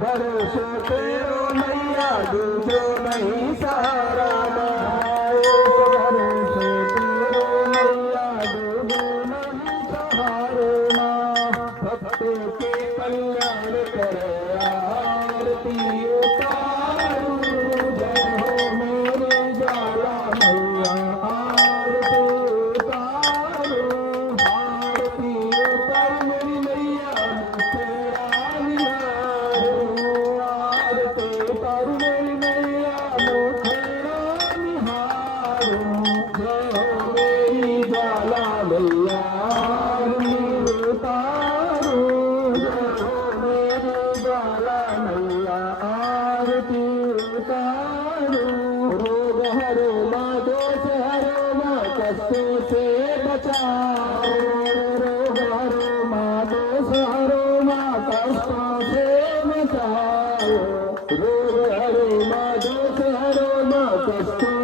भरोसे तेरो मैया दूजो नहीं सहारा इस भरोसे तेरो मैया दूजो नहीं सहारा भक्तों के कल्याण करे आरती उतारू जय हो मेरी ज्वाला मैया आरती उतारू आरती उतार मेरी मैया तेरा निहारू आरती उतार मेरी मैया तेरा निहारू जय हो मेरी ज्वाला मैया आरती उतारू जय हो मेरी ज्वाला मैया आरती उतारू रोग हरो माँ दोष हरो माँ कष्टों से बचाओ रोग हरो माँ दोष हरो माँ कष्टों से बचाओ रोग हरो माँ दोष हरो माँ कष्टों